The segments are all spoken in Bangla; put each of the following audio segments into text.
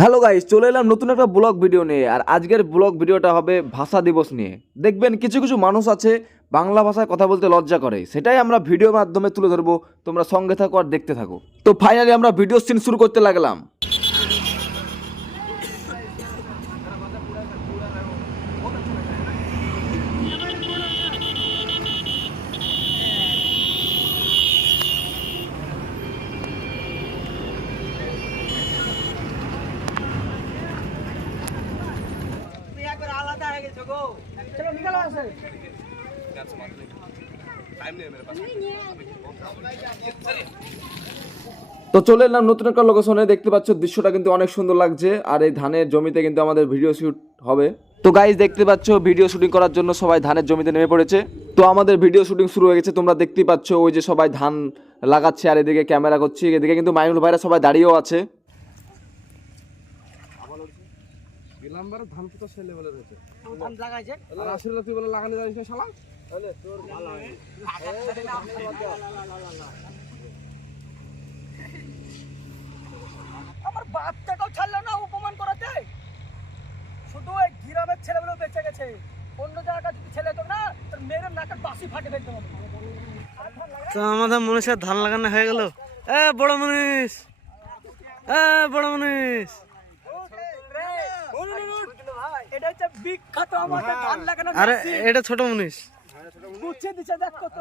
হ্যালো গাইস, চলে এলাম নতুন একটা ব্লগ ভিডিও নিয়ে। আর আজকের ব্লগ ভিডিওটা হবে ভাষা দিবস নিয়ে। দেখবেন কিছু কিছু মানুষ আছে বাংলা ভাষায় কথা বলতে লজ্জা করে, সেটাই আমরা ভিডিওর মাধ্যমে তুলে ধরবো। তোমরা সঙ্গে থাকো আর দেখতে থাকো। তো ফাইনালি আমরা ভিডিও সিন শুরু করতে লাগলাম। তো চলে এলাম নতুন একটা লোকেশনে। দেখতে পাচ্ছ দৃশ্যটা কিন্তু অনেক সুন্দর লাগছে। আর এই ধানের জমিতে কিন্তু আমাদের ভিডিও শুট হবে। তো গাইজ দেখতে পাচ্ছ ভিডিও শুটিং করার জন্য সবাই ধানের জমিতে নেমে পড়েছে। তো আমাদের ভিডিও শুটিং শুরু হয়ে গেছে। তোমরা দেখতেই পাচ্ছ ওই যে সবাই ধান লাগাচ্ছে আর এদিকে ক্যামেরা করছি। এদিকে কিন্তু মাইনুল ভাইরা সবাই দাঁড়িয়েও আছে। ধান তো ছেলে বলে রয়েছে ধান লাগাইছে আর আসলে তুই বলে লাগানো জানিস না শালা। তাহলে তোর ভালো হয় আমার বাচ্চাটাও ছাড়লো না অপমান করাতে। শুধু এই গ্রামের ছেলেগুলো বেঁচে গেছে, অন্য জায়গা যদি ছেলে তো না তোর মেয়ের নাকের বাসি ফাটে ফেলতে হবে। তো আমাদের মনীষের ধান লাগানো হয়ে গেল। বড় মনীষ, বড় মনীষ, এটা হচ্ছে বিখ্যাত আমাদের ধান লাগানো। আরে এটা ছোট মনীষ। গুছিয়ে দিচ্ছে দেখ কত।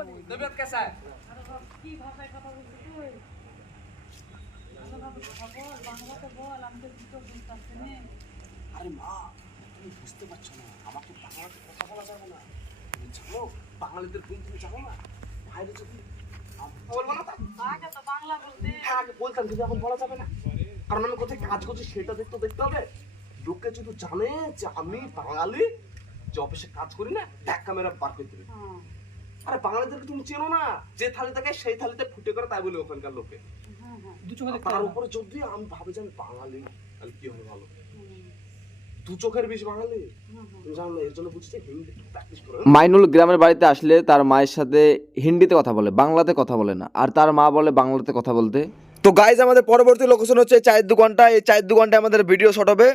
আরে মা, তুমি বুঝতে পারছো না, আমাকে বাংলাতে কথা বলা যাবে না। তুমি জানো বাঙালিদের গুণ তুমি জানো না? বাইরে যদি বলবো না আগে তো বাংলা বলতে আগে বলতাম, কিন্তু এখন বলা যাবে না, কারণ আমি কোথায় কাজ করছি সেটা দেখতে হবে। লোকে যদি জানে যে আমি বাঙালি, যে অফিসে কাজ করি না, ধাক্কা মেরা বার করে দেবে। আরে বাঙালিদেরকে তুমি চেনো না, যে থালি থাকে সেই থালিতে ফুটে করে, তাই বলে ওখানকার লোকে। তার উপরে যদি আমি ভাবি যে আমি বাঙালি, তাহলে কি হবে ভালো? দু চোখের বেশি বাঙালি তুমি জানো না, এর জন্য বুঝছি হিন্দি প্র্যাকটিস করো। মাইনুল গ্রামের বাড়িতে আসলে তার মায়ের সাথে হিন্দিতে কথা বলে, বাংলাতে কথা বলে না। আর তার মা বলে বাংলাতে কথা বলতে। তো গাইজ আমাদের পরবর্তী লোকেশন হচ্ছে চায়ের দোকানটা। এই চায়ের দোকানটায় আমাদের ভিডিও শট হবে।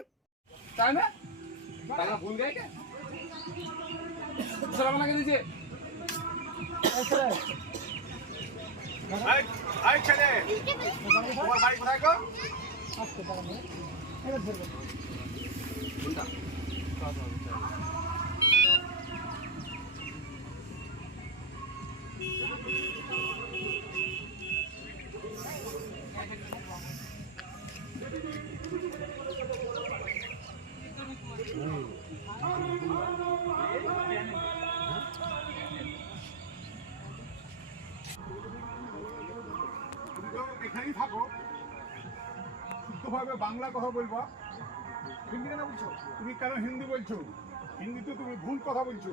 এখানেই থাকো, শুদ্ধভাবে বাংলা কথা বলবা। হিন্দি কেন বলছো? তুমি কেন হিন্দি বলছো? হিন্দিতে তুমি ভুল কথা বলছো।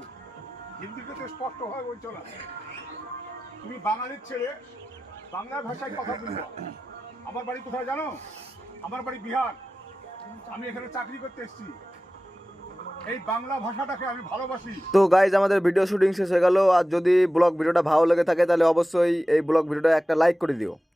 হিন্দিতে তো স্পষ্টভাবে বলছো না। তুমি বাঙালির ছেলে, বাংলা ভাষায় কথা বলবো। আমার বাড়ি কোথায় জানো? আমার বাড়ি বিহার। আমি এখানে চাকরি করতে এসেছি। এই বাংলা ভাষাটাকে আমি ভালোবাসি। তো গাইজ আমাদের ভিডিও শুটিং শেষ হয়ে গেল। আর যদি ব্লগ ভিডিওটা ভালো লেগে থাকে তাহলে অবশ্যই এই ব্লগ ভিডিওটা একটা লাইক করে দিও।